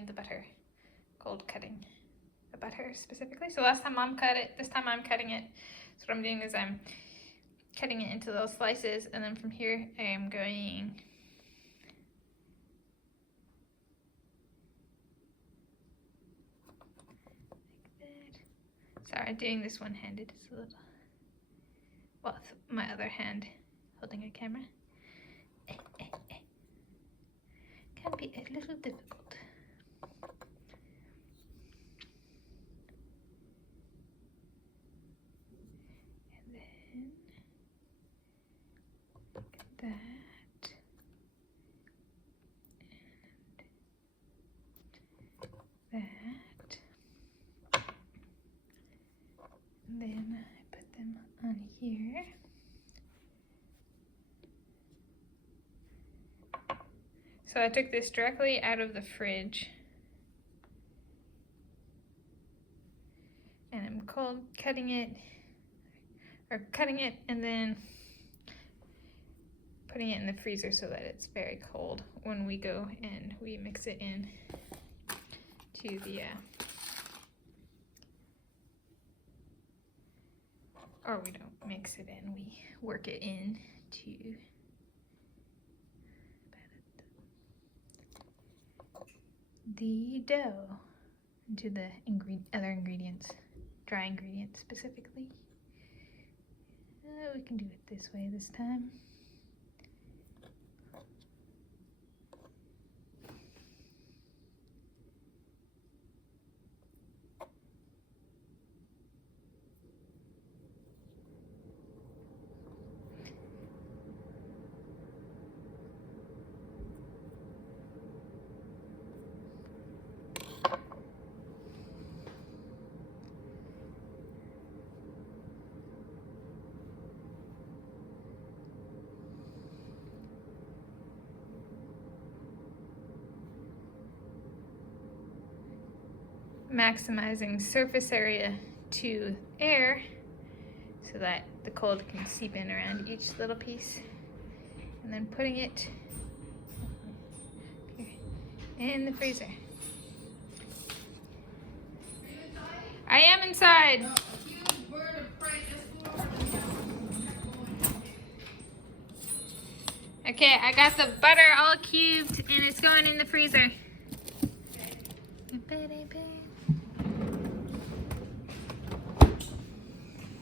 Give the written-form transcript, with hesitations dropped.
doing the butter, cold cutting the butter specifically. So last time Mom cut it, this time I'm cutting it. So what I'm doing is I'm cutting it into little slices, and then from here I am going like that. Sorry, doing this one-handed is a little, well, my other hand holding a camera can be a little difficult. And then that, and that, and then I put them on here. So I took this directly out of the fridge, and I'm cold cutting it and then putting it in the freezer so that it's very cold when we go and we mix it in to the or we don't mix it in, we work it in to the dough, into the other ingredients, dry ingredients specifically. We can do it this way this time. Maximizing surface area to air so that the cold can seep in around each little piece, and then putting it in the freezer. I am inside. Okay, I got the butter all cubed and it's going in the freezer.